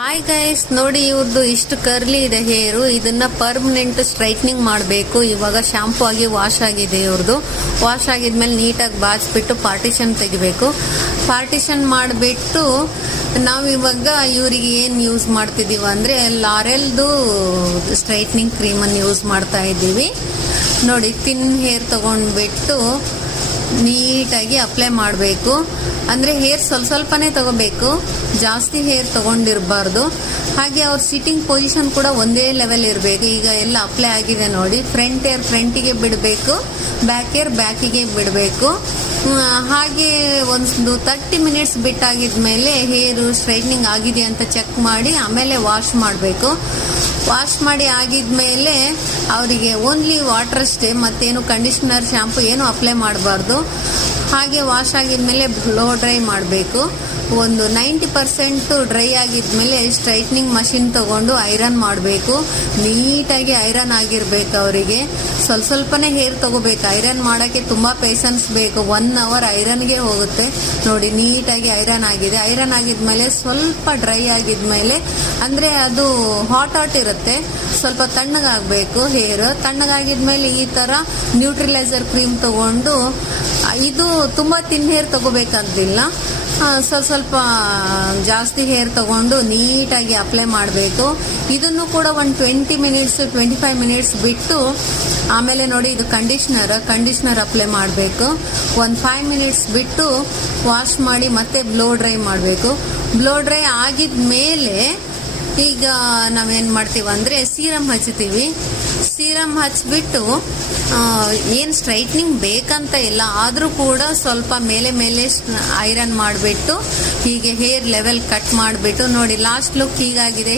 Hi guys, ನೋಡಿ ಇವ್ರದ್ದು ಇಷ್ಟು ಕರ್ಲಿ ಇದೆ ಹೇರು. ಇದನ್ನ ಪರ್ಮನೆಂಟ್ ಸ್ಟ್ರೈಟ್ನಿಂಗ್ ಮಾಡಬೇಕು. ಇವಾಗ ಶಾಂಪೂ ಆಗಿ ವಾಶ್ ಆಗಿದೆ ಇವ್ರದ್ದು. ವಾಶ್ ಆಗಿದ್ಮೇಲೆ ನೀಟಾಗಿ ಬಾಚ್ಬಿಟ್ಟು ಪಾರ್ಟಿಷನ್ ತೆಗಿಬೇಕು. ಪಾರ್ಟಿಷನ್ ಮಾಡಿಬಿಟ್ಟು ನಾವಿವಾಗ ಇವರಿಗೆ ಏನು ಯೂಸ್ ಮಾಡ್ತಿದ್ದೀವಿ ಅಂದರೆ ಲಾರೆಲ್ದು ಸ್ಟ್ರೈಟ್ನಿಂಗ್ ಕ್ರೀಮನ್ನು ಯೂಸ್ ಮಾಡ್ತಾ ಇದ್ದೀವಿ. ನೋಡಿ, ತಿನ್ ಹೇರ್ ತಗೊಂಡ್ಬಿಟ್ಟು ನೀಟಾಗಿ ಅಪ್ಲೈ ಮಾಡಬೇಕು. ಅಂದರೆ ಹೇರ್ ಸ್ವಲ್ಪನೇ ತಗೋಬೇಕು, ಜಾಸ್ತಿ ಹೇರ್ ತಗೊಂಡಿರಬಾರ್ದು. ಹಾಗೆ ಅವ್ರ ಸಿಟ್ಟಿಂಗ್ ಪೊಸಿಷನ್ ಕೂಡ ಒಂದೇ ಲೆವೆಲ್ ಇರಬೇಕು. ಈಗ ಎಲ್ಲ ಅಪ್ಲೈ ಆಗಿದೆ ನೋಡಿ. ಫ್ರಂಟ್ ಹೇರ್ ಫ್ರಂಟಿಗೆ ಬಿಡಬೇಕು, ಬ್ಯಾಕ್ ಹೇರ್ ಬ್ಯಾಕಿಗೆ ಬಿಡಬೇಕು. ಹಾಗೆ ಒಂದು 30 ಮಿನಿಟ್ಸ್ ಬಿಟ್ಟಾಗಿದ್ಮೇಲೆ ಹೇರು ಸ್ಟ್ರೈಟ್ನಿಂಗ್ ಆಗಿದೆ ಅಂತ ಚೆಕ್ ಮಾಡಿ ಆಮೇಲೆ ವಾಶ್ ಮಾಡಬೇಕು. ವಾಶ್ ಮಾಡಿ ಆಗಿದ್ಮೇಲೆ ಅವರಿಗೆ ಓನ್ಲಿ ವಾಟರ್ ಅಷ್ಟೇ, ಮತ್ತೇನು ಕಂಡೀಷ್ನರ್ ಶಾಂಪು ಏನು ಅಪ್ಲೈ ಮಾಡಬಾರ್ದು. ಹಾಗೆ ವಾಶ್ ಆಗಿದ್ಮೇಲೆ ಬ್ಲೋ ಡ್ರೈ ಮಾಡಬೇಕು. ಒಂದು 90% ಡ್ರೈ ಆಗಿದ್ಮೇಲೆ ಸ್ಟ್ರೈಟ್ನಿಂಗ್ ಮಷಿನ್ ತಗೊಂಡು ಐರನ್ ಮಾಡಬೇಕು. ನೀಟಾಗಿ ಐರನ್ ಆಗಿರ್ಬೇಕು. ಅವರಿಗೆ ಸ್ವಲ್ಪನೇ ಹೇರ್ ತಗೋಬೇಕು. ಐರನ್ ಮಾಡೋಕ್ಕೆ ತುಂಬ ಪೇಷನ್ಸ್ ಬೇಕು. 1 ಅವರ್ ಐರನ್ಗೆ ಹೋಗುತ್ತೆ. ನೋಡಿ, ನೀಟಾಗಿ ಐರನ್ ಆಗಿದೆ. ಐರನ್ ಆಗಿದ್ಮೇಲೆ ಸ್ವಲ್ಪ ಡ್ರೈ ಆಗಿದ್ಮೇಲೆ ಅಂದರೆ ಅದು ಹಾಟ್ ಇರುತ್ತೆ, ಸ್ವಲ್ಪ ತಣ್ಣಗಾಗಬೇಕು ಹೇರ್. ತಣ್ಣಗಾಗಿದ್ಮೇಲೆ ಈ ಥರ ನ್ಯೂಟ್ರಿಲೈಸರ್ ಕ್ರೀಮ್ ತಗೊಂಡು, ಇದು ತುಂಬ ತಿನ್ ಹೇರ್ ತಗೋಬೇಕಂತಿಲ್ಲ, ಸ್ವಲ್ಪ ಜಾಸ್ತಿ ಹೇರ್ ತಗೊಂಡು ನೀಟಾಗಿ ಅಪ್ಲೈ ಮಾಡಬೇಕು. ಇದನ್ನು ಕೂಡ ಒಂದು 25 ಮಿನಿಟ್ಸ್ ಬಿಟ್ಟು ಆಮೇಲೆ ನೋಡಿ, ಇದು ಕಂಡೀಷ್ನರ್ ಅಪ್ಲೈ ಮಾಡಬೇಕು. ಒಂದು 5 ಮಿನಿಟ್ಸ್ ಬಿಟ್ಟು ವಾಶ್ ಮಾಡಿ ಮತ್ತೆ ಬ್ಲೋ ಡ್ರೈ ಮಾಡಬೇಕು. ಬ್ಲೋ ಡ್ರೈ ಆಗಿದ ಮೇಲೆ ಈಗ ನಾವೇನು ಮಾಡ್ತೀವಿ ಅಂದರೆ ಸೀರಮ್ ಹಚ್ತೀವಿ. ಸೀರಮ್ ಹಚ್ಬಿಟ್ಟು ಏನು ಸ್ಟ್ರೈಟ್ನಿಂಗ್ ಬೇಕಂತ ಇಲ್ಲ, ಆದರೂ ಕೂಡ ಸ್ವಲ್ಪ ಮೇಲೆ ಐರನ್ ಮಾಡಿಬಿಟ್ಟು ಹೀಗೆ ಹೇರ್ ಲೆವೆಲ್ ಕಟ್ ಮಾಡಿಬಿಟ್ಟು ನೋಡಿ, ಲಾಸ್ಟ್ ಲುಕ್ ಹೀಗಾಗಿದೆ.